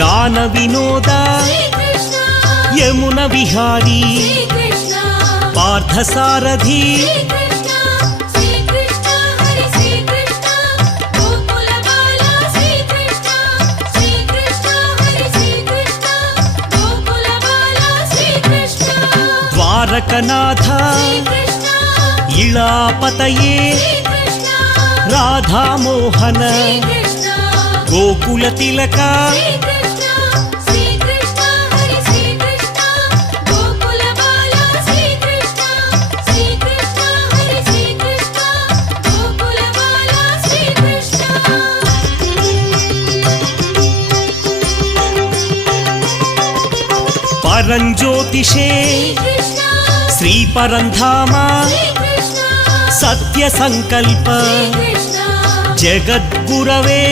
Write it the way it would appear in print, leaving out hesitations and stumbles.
గాన వినోద యమున విహారీ పార్థసారథి ద్వారకనాథ ఇళాపతయే రాధామోహన గోకుల తిలక పరంజ్యోతిషే శ్రీ పరంధామ సత్య సంకల్ప జగద్గురవే